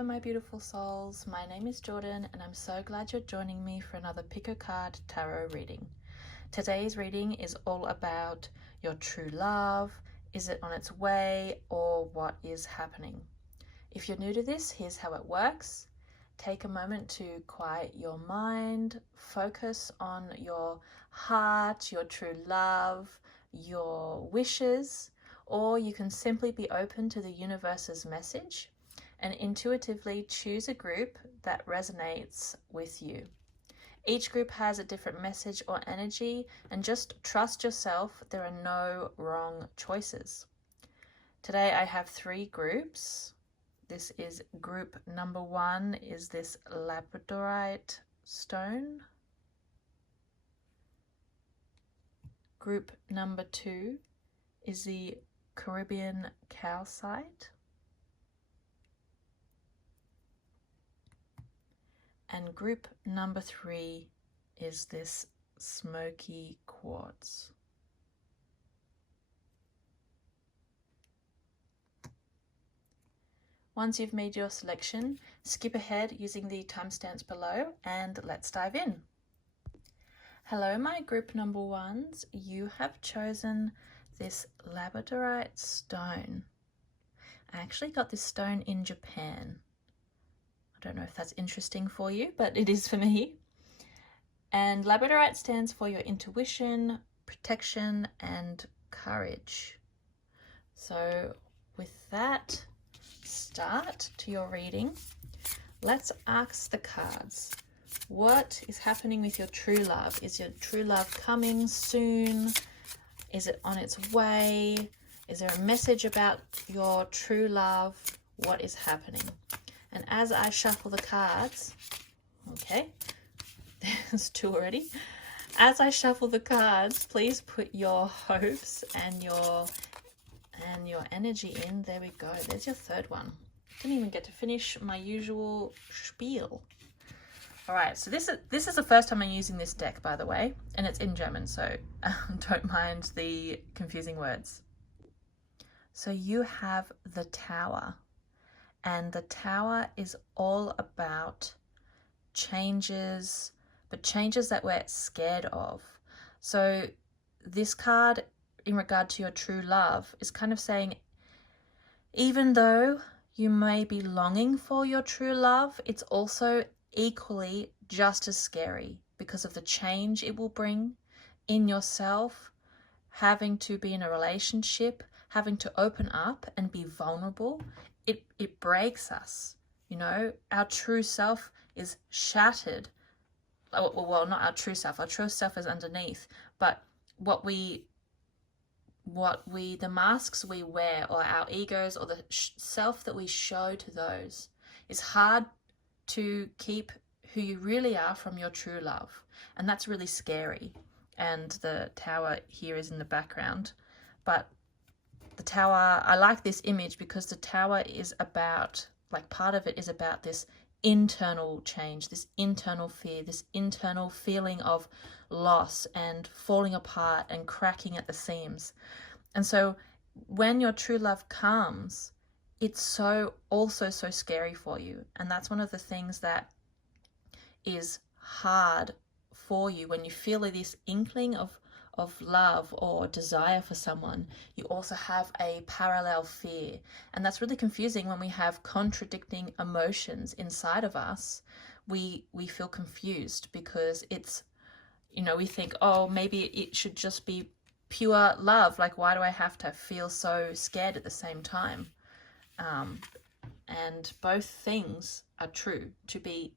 Hello my beautiful souls, my name is Jordan and I'm so glad you're joining me for another pick a card tarot reading. Today's reading is all about your true love. Is it on its way, or what is happening? If you're new to this, here's how it works. Take a moment to quiet your mind, focus on your heart, your true love, your wishes, or you can simply be open to the universe's message and intuitively choose a group that resonates with you. Each group has a different message or energy, and just trust yourself. There are no wrong choices. Today I have 3 groups. This is group number 1 is this labradorite stone. Group number 2 is the Caribbean calcite. And group number 3 is this smoky quartz. Once you've made your selection, skip ahead using the timestamps below and let's dive in. Hello my group number 1s, you have chosen this labradorite stone. I actually got this stone in Japan. I don't know if that's interesting for you, but it is for me. And labradorite stands for your intuition, protection, and courage. So with that start to your reading, let's ask the cards. What is happening with your true love? Is your true love coming soon? Is it on its way? Is there a message about your true love? What is happening? And as I shuffle the cards, okay, there's 2 already. As I shuffle the cards, please put your hopes and your energy in. There we go. There's your 3rd one. Didn't even get to finish my usual spiel. All right, so this is the first time I'm using this deck, by the way, and it's in German, so don't mind the confusing words. So you have the Tower. And the Tower is all about changes, but changes that we're scared of. So this card, in regard to your true love, is kind of saying, even though you may be longing for your true love, it's also equally just as scary because of the change it will bring in yourself, having to be in a relationship, having to open up and be vulnerable. It breaks us, you know. Our true self is shattered. Well, not our true self is underneath, but the masks we wear, or our egos, or the self that we show to those, is hard to keep who you really are from your true love. And that's really scary. And the Tower here is in the background, but the Tower, I like this image because the Tower is about, like, part of it is about this internal change, this internal fear, this internal feeling of loss and falling apart and cracking at the seams. And so when your true love comes, it's also so scary for you. And that's one of the things that is hard for you when you feel this inkling of love or desire for someone. You also have a parallel fear, and that's really confusing. When we have contradicting emotions inside of us, we feel confused because it's, you know, we think, oh, maybe it should just be pure love. Like, why do I have to feel so scared at the same time? And both things are true. To be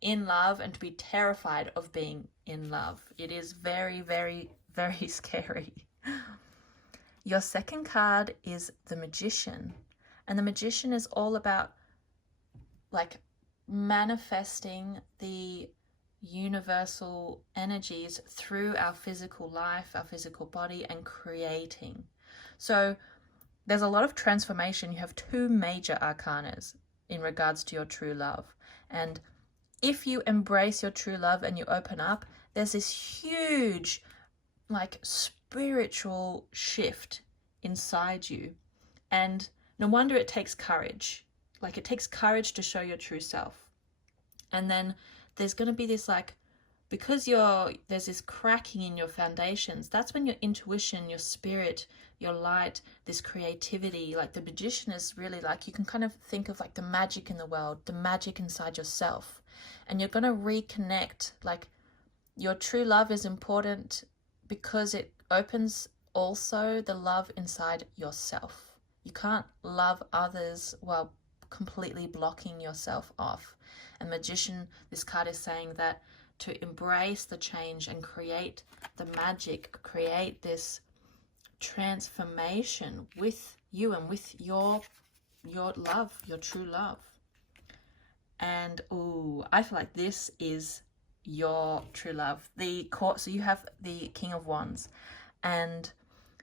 in love and to be terrified of being in love, it is very, very, very scary. Your 2nd card is the Magician, and the Magician is all about, like, manifesting the universal energies through our physical life, our physical body, and creating. So there's a lot of transformation. You have 2 major arcanas in regards to your true love, and if you embrace your true love and you open up, there's this huge, like, spiritual shift inside you. And no wonder it takes courage. like, it takes courage to show your true self. And then there's going to be this, like, because there's this cracking in your foundations, that's when your intuition, your spirit, your light, this creativity, like the magician is really like, you can kind of think of like the magic in the world, the magic inside yourself. And you're going to reconnect, like, your true love is important because it opens also the love inside yourself. You can't love others while completely blocking yourself off. And magician, this card is saying that to embrace the change and create the magic, create this transformation with you and with your love, your true love. And I feel like this is your true love. The court, so you have the King of Wands, and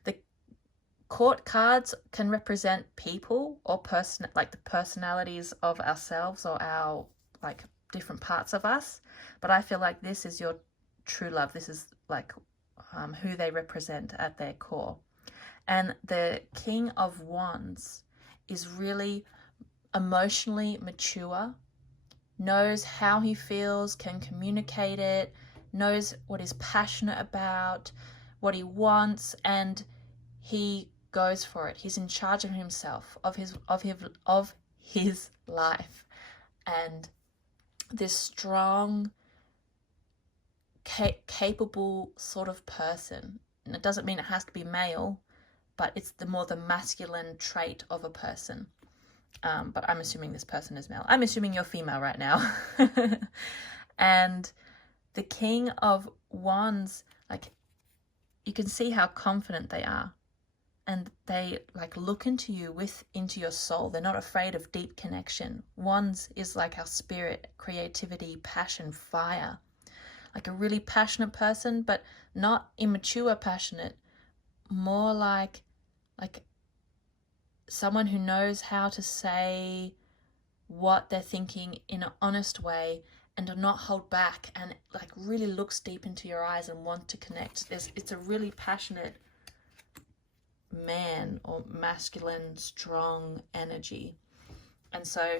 the court cards can represent people or like the personalities of ourselves or our like different parts of us. But I feel like this is your true love. This is like who they represent at their core. And the King of Wands is really emotionally mature, knows how he feels, can communicate it, knows what he's passionate about, what he wants, and he goes for it. He's in charge of himself, of his life. And this strong, capable sort of person. And it doesn't mean it has to be male, but it's the masculine trait of a person. But I'm assuming this person is male. I'm assuming you're female right now. And the King of Wands, like, you can see how confident they are. And they like look into your soul. They're not afraid of deep connection. Wands is like our spirit, creativity, passion, fire. Like a really passionate person, but not immature passionate. More like someone who knows how to say what they're thinking in an honest way and to not hold back, and like really looks deep into your eyes and want to connect. It's a really passionate man or masculine, strong energy. And so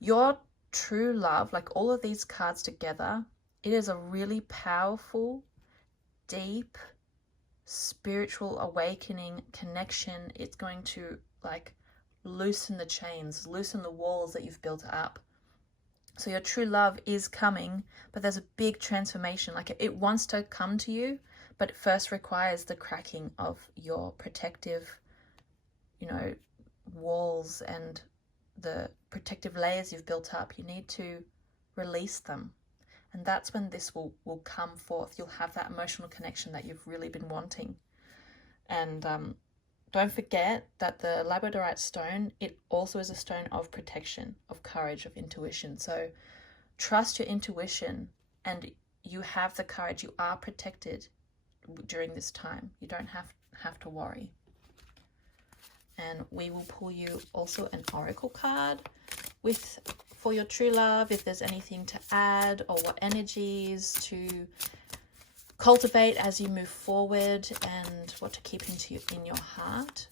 your true love, like all of these cards together, it is a really powerful, deep, spiritual awakening connection. It's going to like loosen the chains, loosen the walls that you've built up. So your true love is coming, but there's a big transformation. Like it wants to come to you, but it first requires the cracking of your protective, walls and the protective layers you've built up. You need to release them. And that's when this will come forth. You'll have that emotional connection that you've really been wanting. And don't forget that the labradorite stone, it also is a stone of protection, of courage, of intuition. So trust your intuition, and you have the courage. You are protected during this time. You don't have to worry. And we will pull you also an oracle card for your true love, if there's anything to add or what energies to cultivate as you move forward and what to keep in your heart.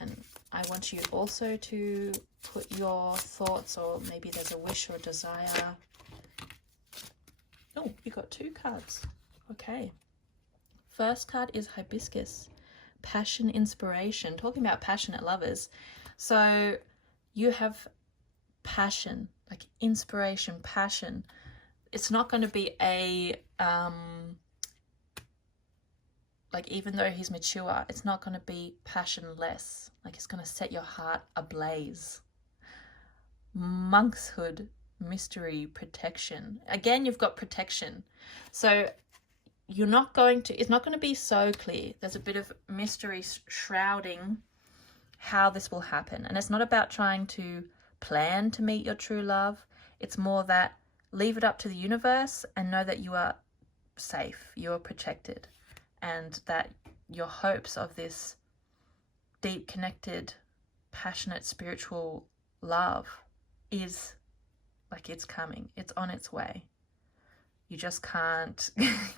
And I want you also to put your thoughts, or maybe there's a wish or desire. Oh, you got two cards. Okay. First card is hibiscus, passion, inspiration, talking about passionate lovers. So you have passion, like inspiration, passion. It's not going to be a like, even though he's mature, it's not going to be passionless. Like, it's going to set your heart ablaze. Monkshood, mystery, protection. Again, you've got protection. So it's not going to be so clear. There's a bit of mystery shrouding how this will happen. And it's not about trying to plan to meet your true love. It's more that leave it up to the universe and know that you are safe, you are protected, and that your hopes of this deep, connected, passionate, spiritual love is like, it's coming, it's on its way. You just can't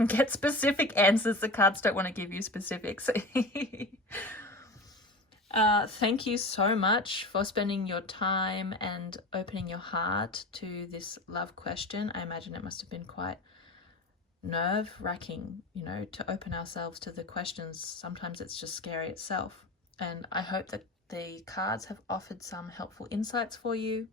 get specific answers. The cards don't want to give you specifics. Thank you so much for spending your time and opening your heart to this love question. I imagine it must have been quite nerve-wracking, you know, to open ourselves to the questions. Sometimes it's just scary itself. And I hope that the cards have offered some helpful insights for you.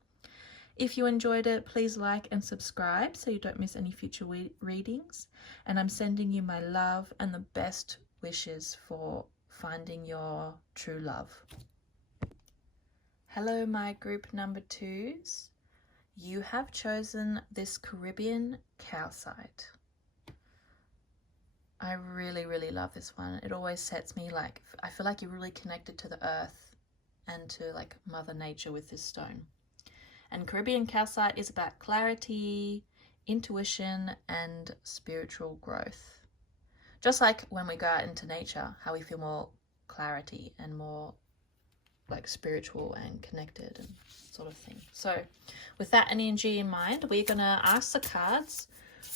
If you enjoyed it, please like and subscribe so you don't miss any future readings. And I'm sending you my love and the best wishes for finding your true love. Hello, my group number 2s. You have chosen this Caribbean cow site. I really, really love this one. It always sets me like, I feel like you're really connected to the earth and to like Mother Nature with this stone. And Caribbean calcite is about clarity, intuition, and spiritual growth. Just like when we go out into nature, how we feel more clarity and more like spiritual and connected and sort of thing. So with that energy in mind, we're going to ask the cards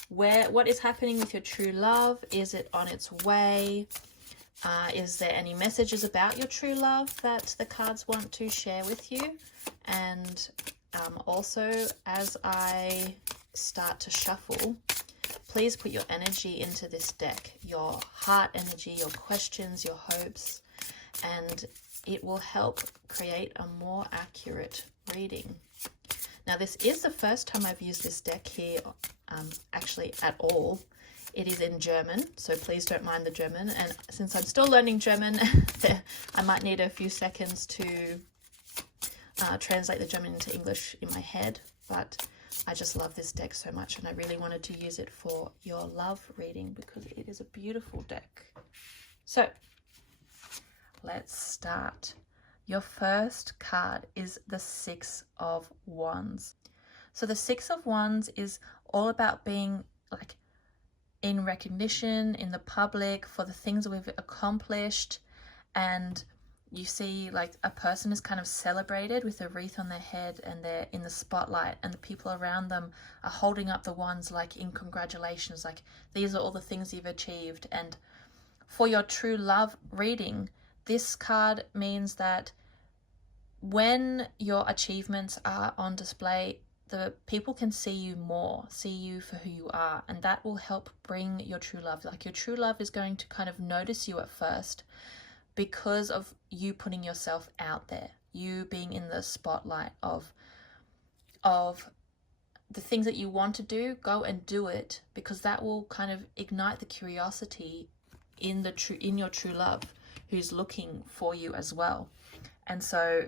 what is happening with your true love. Is it on its way? Is there any messages about your true love that the cards want to share with you? And also, as I start to shuffle, please put your energy into this deck, your heart energy, your questions, your hopes, and it will help create a more accurate reading. Now, this is the first time I've used this deck here, actually at all. It is in German, so please don't mind the German. And since I'm still learning German, I might need a few seconds to translate the German into English in my head, but I just love this deck so much, and I really wanted to use it for your love reading because it is a beautiful deck. So let's start. Your first card is the 6 of Wands. So the 6 of Wands is all about being like in recognition in the public for the things that we've accomplished, and you see like a person is kind of celebrated with a wreath on their head and they're in the spotlight, and the people around them are holding up the wands like in congratulations, like these are all the things you've achieved. And for your true love reading, this card means that when your achievements are on display, the people can see you more, see you for who you are, and that will help bring your true love. Like your true love is going to kind of notice you at first because of you putting yourself out there, you being in the spotlight of the things that you want to do. Go and do it, because that will kind of ignite the curiosity in your true love, who's looking for you as well. And so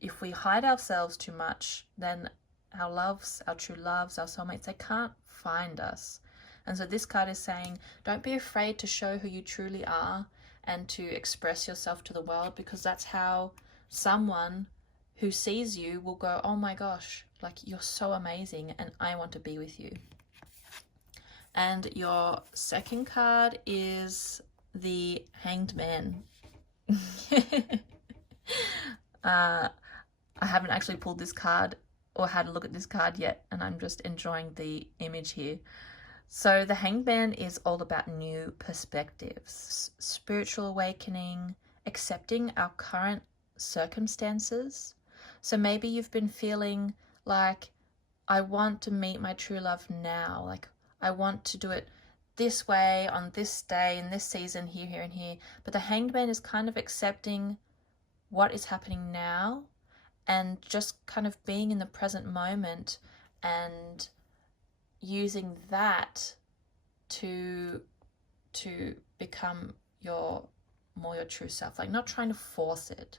if we hide ourselves too much, then our true loves, our soulmates, they can't find us. And so this card is saying, don't be afraid to show who you truly are and to express yourself to the world, because that's how someone who sees you will go, oh my gosh, like you're so amazing and I want to be with you. And your second card is the Hanged Man. I haven't actually pulled this card or had a look at this card yet, and I'm just enjoying the image here. So the Hanged Man is all about new perspectives, spiritual awakening, accepting our current circumstances. So maybe you've been feeling like, I want to meet my true love now. Like I want to do it this way, on this day, in this season, here, here, and here. But the Hanged Man is kind of accepting what is happening now and just kind of being in the present moment and using that to become your true self, like not trying to force it.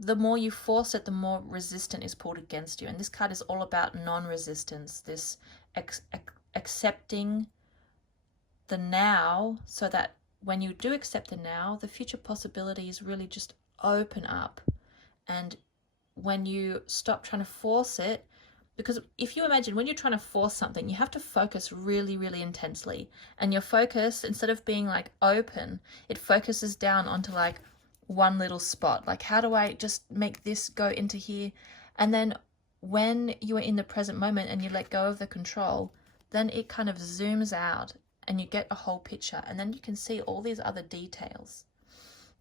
The more you force it, the more resistance is pulled against you. And this card is all about non-resistance, this accepting the now, so that when you do accept the now, the future possibilities really just open up. And when you stop trying to force it, because if you imagine when you're trying to force something, you have to focus really, really intensely. And your focus, instead of being like open, it focuses down onto like one little spot. Like, how do I just make this go into here? And then when you are in the present moment and you let go of the control, then it kind of zooms out and you get a whole picture. And then you can see all these other details.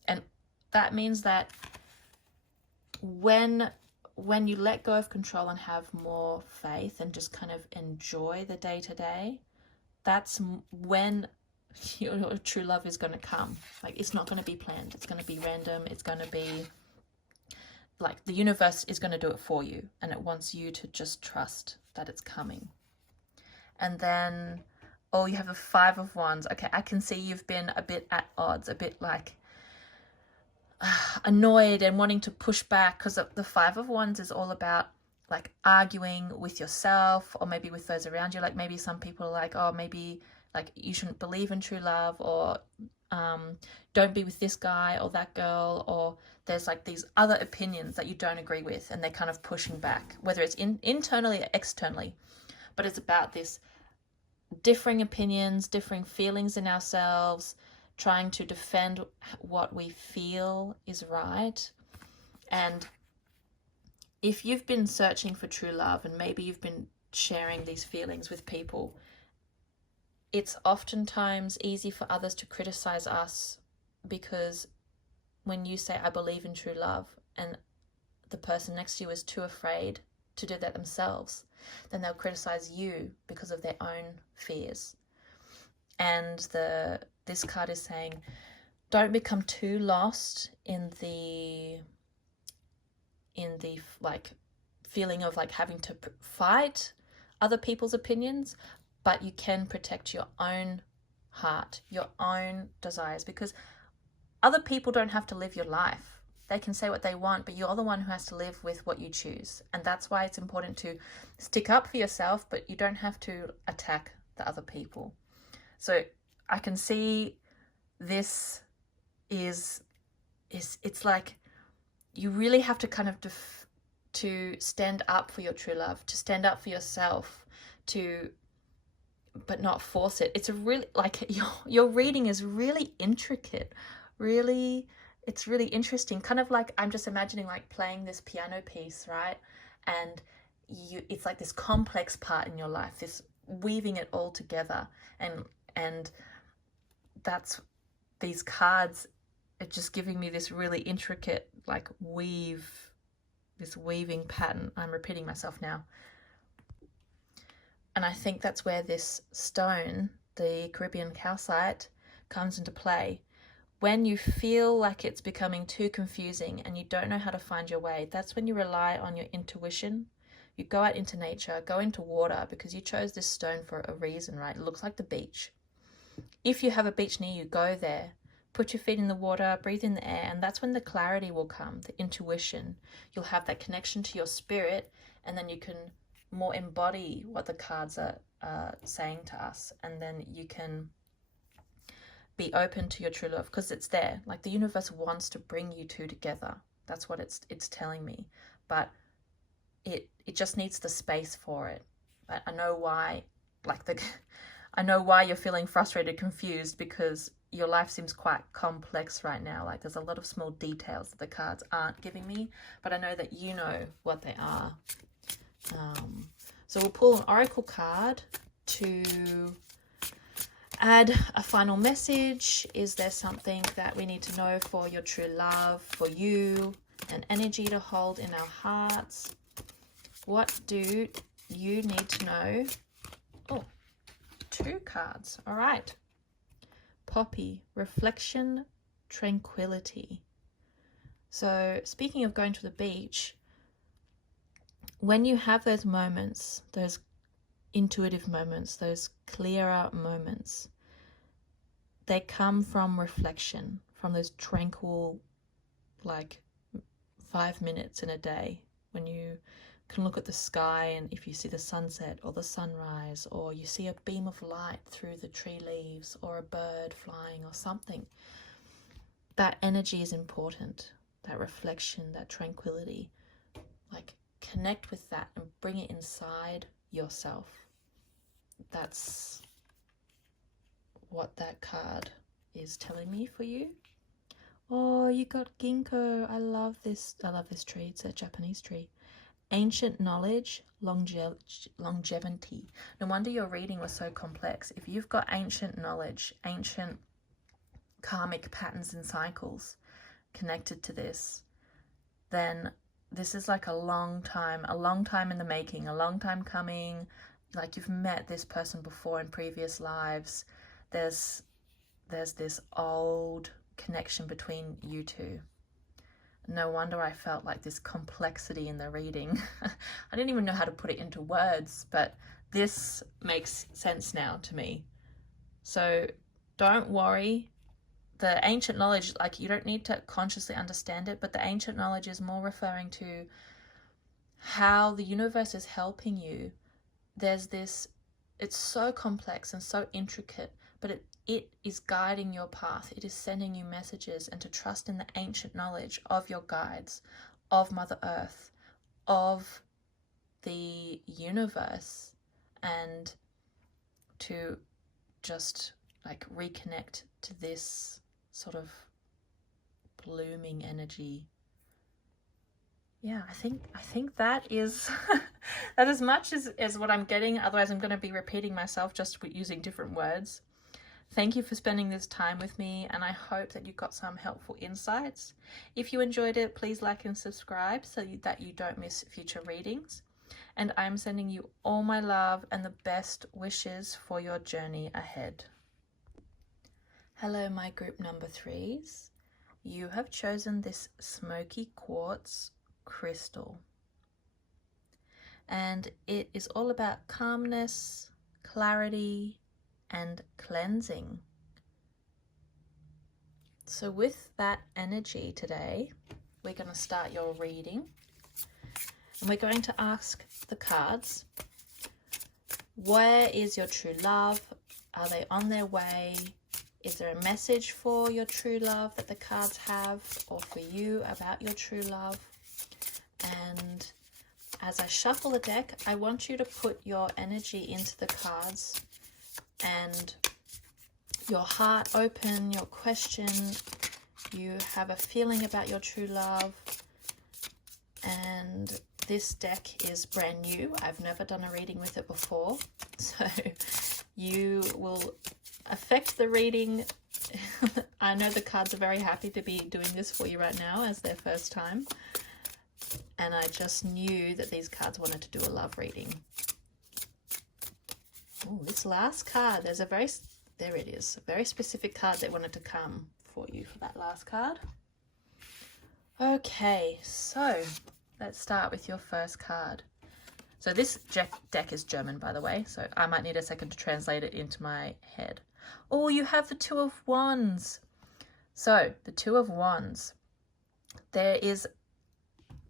And that means that when you let go of control and have more faith and just kind of enjoy the day-to-day, that's when your true love is going to come. Like, it's not going to be planned. It's going to be random. It's going to be like the universe is going to do it for you, and it wants you to just trust that it's coming. And then, oh, you have a 5 of Wands. Okay, I can see you've been a bit at odds, a bit like annoyed and wanting to push back, because the 5 of Wands is all about like arguing with yourself or maybe with those around you. Like, maybe some people are like, oh, maybe like you shouldn't believe in true love, or don't be with this guy or that girl, or there's like these other opinions that you don't agree with, and they're kind of pushing back, whether it's internally or externally. But it's about this differing opinions, differing feelings in ourselves, trying to defend what we feel is right. And if you've been searching for true love, and maybe you've been sharing these feelings with people, it's oftentimes easy for others to criticize us, because when you say, I believe in true love, and the person next to you is too afraid to do that themselves, then they'll criticize you because of their own fears. And this card is saying, don't become too lost in the like feeling of like having to fight other people's opinions, but you can protect your own heart, your own desires, because other people don't have to live your life. They can say what they want, but you're the one who has to live with what you choose. And that's why it's important to stick up for yourself, but you don't have to attack the other people. So I can see this it's like you really have to kind of to stand up for your true love, to stand up for yourself, but not force it. It's a really, like, your reading is really intricate, really, it's really interesting. Kind of like, I'm just imagining like playing this piano piece, right? And it's like this complex part in your life, this weaving it all together, and that's these cards are just giving me this really intricate like this weaving pattern. I'm repeating myself now. And I think that's where this stone, the Caribbean calcite, comes into play. When you feel like it's becoming too confusing and you don't know how to find your way, that's when you rely on your intuition. You go out into nature, go into water, because you chose this stone for a reason, right? It looks like the beach. If you have a beach near you, go there. Put your feet in the water, breathe in the air, and that's when the clarity will come, the intuition. You'll have that connection to your spirit, and then you can more embody what the cards are saying to us, and then you can be open to your true love, because it's there. Like, the universe wants to bring you two together. That's what it's telling me. But it just needs the space for it. I know why, I know why you're feeling frustrated, confused, because your life seems quite complex right now. Like, there's a lot of small details that the cards aren't giving me, but I know that you know what they are. So we'll pull an oracle card to add a final message. Is there something that we need to know for your true love, for you, an energy to hold in our hearts? What do you need to know? Oh, 2 cards. All right. Poppy, reflection, tranquility. So speaking of going to the beach, when you have those moments, those intuitive moments, those clearer moments, they come from reflection, from those tranquil, like 5 minutes in a day, when you can look at the sky, and if you see the sunset or the sunrise, or you see a beam of light through the tree leaves, or a bird flying or something, that energy is important. That reflection, that tranquility, like, connect with that and bring it inside yourself. That's what that card is telling me for you. Oh, you got ginkgo. I love this tree. It's a Japanese tree. Ancient knowledge, longevity. No wonder your reading was so complex. If you've got ancient knowledge, ancient karmic patterns and cycles, connected to this, then this is like a long time in the making, a long time coming. Like you've met this person before in previous lives. There's this old connection between you two. No wonder I felt like this complexity in the reading. I didn't even know how to put it into words, but this makes sense now to me. So don't worry. The ancient knowledge, like you don't need to consciously understand it, but the ancient knowledge is more referring to how the universe is helping you. There's this, it's so complex and so intricate, but it is guiding your path. It is sending you messages, and to trust in the ancient knowledge of your guides, of Mother Earth, of the universe, and to just like reconnect to this sort of blooming energy. Yeah, I think that is that as much as what I'm getting. Otherwise I'm going to be repeating myself just using different words. Thank you for spending this time with me, and I hope that you got some helpful insights. If you enjoyed it, please like and subscribe so that you don't miss future readings. And I'm sending you all my love and the best wishes for your journey ahead. Hello, my group number 3s. You have chosen this smoky quartz crystal. And it is all about calmness, clarity, and cleansing. So with that energy today, we're going to start your reading, and we're going to ask the cards, where is your true love? Are they on their way? Is there a message for your true love that the cards have, or for you about your true love? And as I shuffle the deck, I want you to put your energy into the cards and your heart open, your question. You have a feeling about your true love, and this deck is brand new. I've never done a reading with it before, so you will affect the reading. I know the cards are very happy to be doing this for you right now as their first time, and I just knew that these cards wanted to do a love reading. Oh, this last card, there it is, a very specific card that wanted to come for you for that last card. Okay, so let's start with your first card. So this deck is German, by the way, so I might need a second to translate it into my head. Oh, you have the Two of Wands. So the Two of Wands, there is,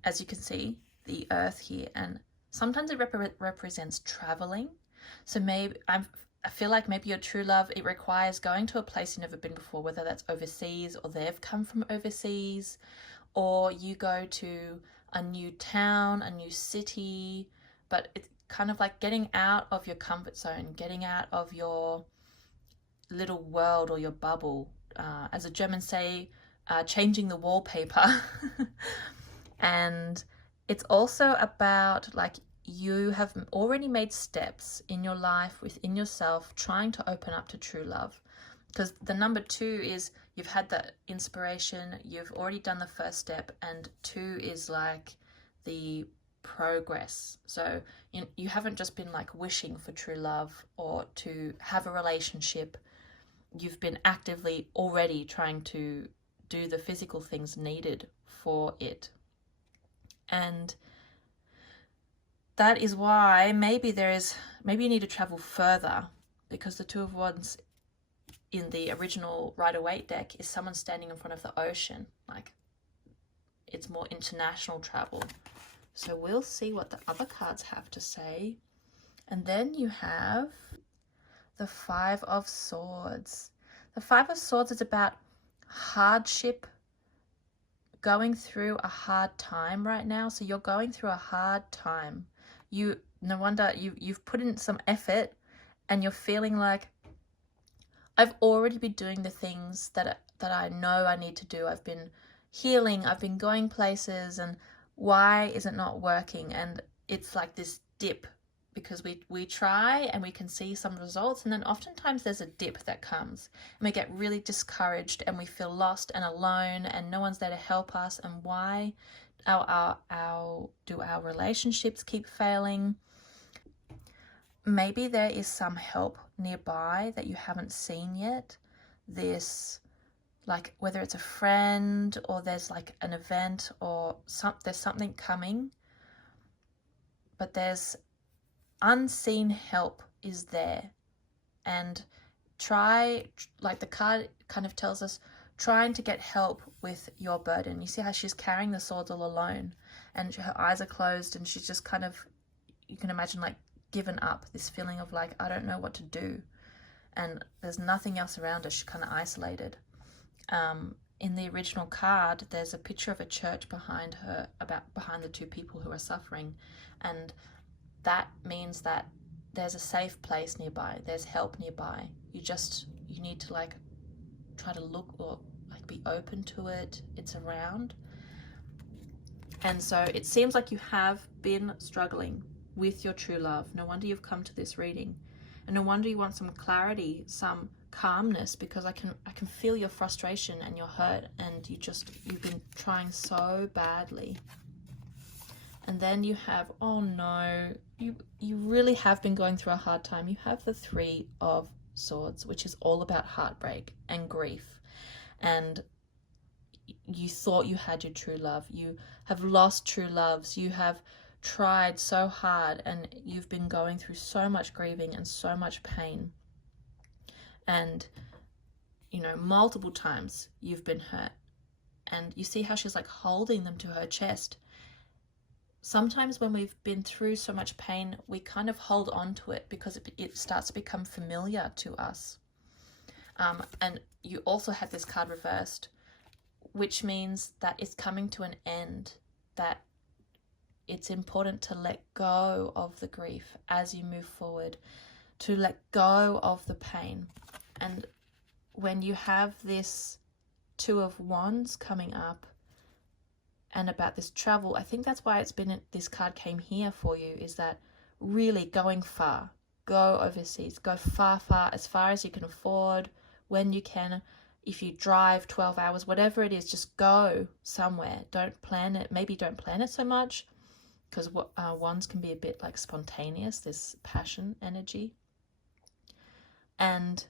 as you can see, the earth here, and sometimes it represents traveling. So maybe I feel like maybe your true love, it requires going to a place you've never been before, whether that's overseas or they've come from overseas, or you go to a new town, a new city, but it's kind of like getting out of your comfort zone, getting out of your little world or your bubble. As the Germans say, changing the wallpaper. And it's also about like you have already made steps in your life within yourself trying to open up to true love, because the number 2 is you've had that inspiration, you've already done the first step, and 2 is like the progress. So you haven't just been like wishing for true love or to have a relationship. You've been actively already trying to do the physical things needed for it. And that is why maybe you need to travel further, because the Two of Wands in the original Rider-Waite deck is someone standing in front of the ocean. Like it's more international travel. So we'll see what the other cards have to say. And then you have the Five of Swords. The Five of Swords is about hardship, going through a hard time right now. So you're going through a hard time. No wonder you've put in some effort, and you're feeling like, I've already been doing the things that I know I need to do. I've been healing, I've been going places, and why is it not working? And it's like this dip because we try and we can see some results, and then oftentimes there's a dip that comes and we get really discouraged and we feel lost and alone and no one's there to help us. And why do our relationships keep failing? Maybe there is some help nearby that you haven't seen yet. This, like, whether it's a friend or there's like an event or there's something coming, but there's unseen help is there. And try, like the card kind of tells us, trying to get help with your burden. You see how she's carrying the swords all alone and her eyes are closed and she's just kind of, you can imagine, like given up, this feeling of like, I don't know what to do. And there's nothing else around her. She's kind of isolated. In the original card, there's a picture of a church behind her, behind the two people who are suffering. And that means that there's a safe place nearby. There's help nearby. You need to like try to look or like be open to it. It's around. And so it seems like you have been struggling with your true love. No wonder you've come to this reading. And no wonder you want some clarity, some calmness, because I can feel your frustration and your hurt, and you've been trying so badly. And then you have, oh no, you really have been going through a hard time. You have the Three of Swords, which is all about heartbreak and grief. And you thought you had your true love. You have lost true loves. You have tried so hard and you've been going through so much grieving and so much pain. And, you know, multiple times you've been hurt. And you see how she's like holding them to her chest. Sometimes when we've been through so much pain, we kind of hold on to it because it starts to become familiar to us. And you also had this card reversed, which means that it's coming to an end, that it's important to let go of the grief as you move forward, to let go of the pain. And when you have this Two of Wands coming up and about this travel, I think that's why this card came here for you, is that really going far, go overseas, go far, as far as you can afford, when you can. If you drive 12 hours, whatever it is, just go somewhere. Don't plan it. Maybe don't plan it so much, because wands can be a bit like spontaneous, this passion energy. And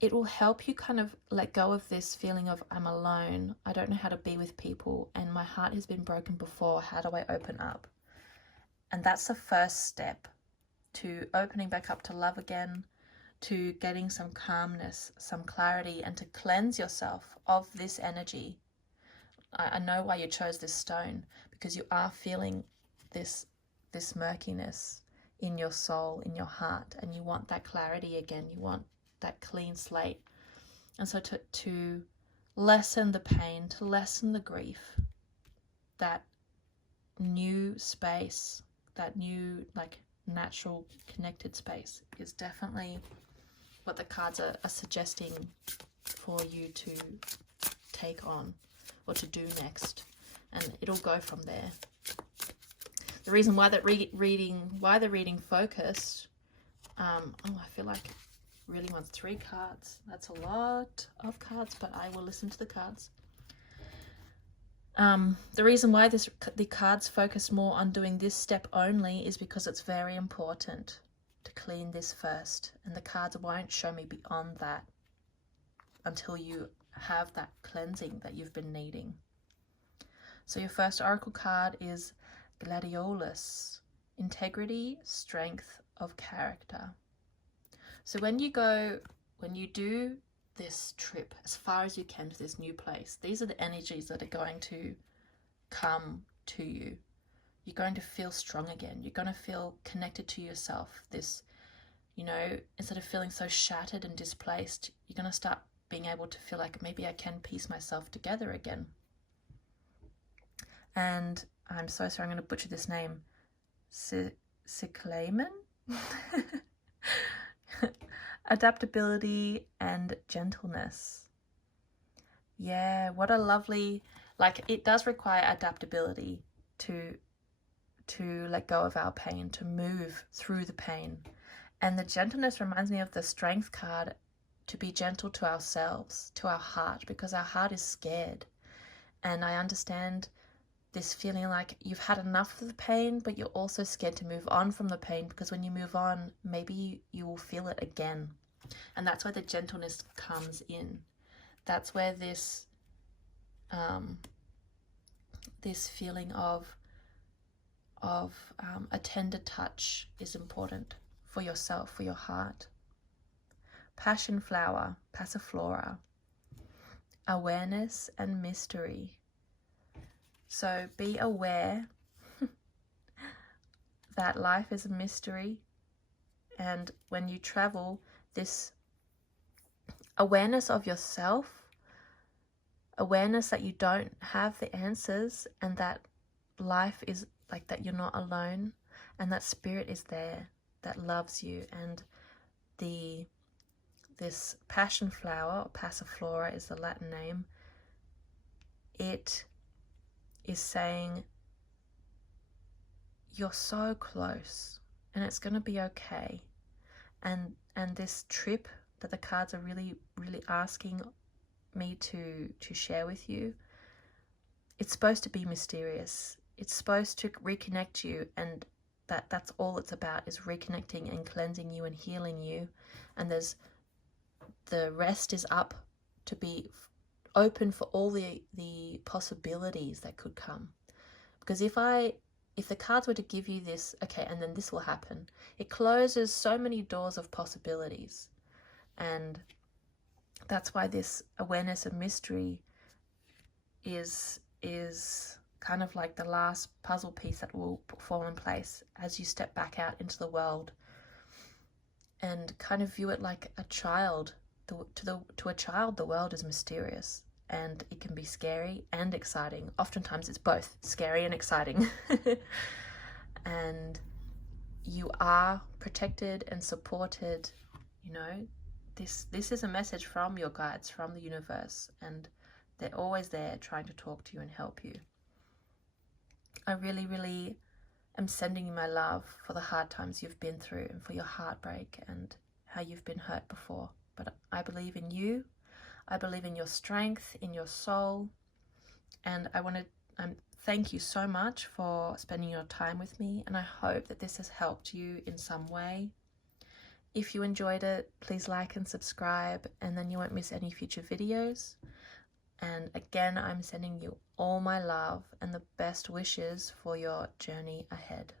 it will help you kind of let go of this feeling of, I'm alone, I don't know how to be with people, and my heart has been broken before, how do I open up? And that's the first step to opening back up to love again, to getting some calmness, some clarity, and to cleanse yourself of this energy. I know why you chose this stone, because you are feeling this murkiness in your soul, in your heart, and you want that clarity again. You want that clean slate. And so to lessen the pain, to lessen the grief, that new space, that new like natural connected space is definitely what the cards are suggesting for you to take on or to do next, and it'll go from there. The reason why the reading focused, I feel like really wants 3 cards. That's a lot of cards, but I will listen to the cards. The reason why the cards focus more on doing this step only is because it's very important to clean this first, and the cards won't show me beyond that until you have that cleansing that you've been needing. So your first oracle card is Gladiolus, integrity, strength of character. So when you do this trip as far as you can to this new place, these are the energies that are going to come to you. You're going to feel strong again. You're going to feel connected to yourself. This, instead of feeling so shattered and displaced, you're going to start being able to feel like maybe I can piece myself together again. And I'm so sorry, I'm going to butcher this name. Cyclamen? Adaptability and gentleness. Yeah, what a lovely, it does require adaptability to to let go of our pain, to move through the pain. And the gentleness reminds me of the strength card, to be gentle to ourselves, to our heart, because our heart is scared. And I understand this feeling like you've had enough of the pain, but you're also scared to move on from the pain, because when you move on, maybe you will feel it again. And that's where the gentleness comes in. That's where this this feeling of a tender touch is important for yourself, for your heart. Passion flower, passiflora, awareness and mystery. So be aware that life is a mystery, and when you travel, this awareness of yourself, awareness that you don't have the answers, and that life is like that, you're not alone, and that spirit is there that loves you. And this passion flower, or passiflora is the Latin name, it is saying you're so close and it's going to be okay. And this trip that the cards are really asking me to share with you, it's supposed to be mysterious. It's supposed to reconnect you, and that's all it's about, is reconnecting and cleansing you and healing you. And the rest is up to be open for all the possibilities that could come. Because if the cards were to give you this, okay, and then this will happen, it closes so many doors of possibilities. And that's why this awareness of mystery is kind of like the last puzzle piece that will fall in place as you step back out into the world, and kind of view it like a child. To a child, the world is mysterious, and it can be scary and exciting. Oftentimes it's both scary and exciting. And you are protected and supported. You know, this is a message from your guides, from the universe, and they're always there trying to talk to you and help you. I really am sending you my love for the hard times you've been through, and for your heartbreak and how you've been hurt before. But I believe in you. I believe in your strength, in your soul. And I want to thank you so much for spending your time with me. And I hope that this has helped you in some way. If you enjoyed it, please like and subscribe, and then you won't miss any future videos. And again, I'm sending you all my love and the best wishes for your journey ahead.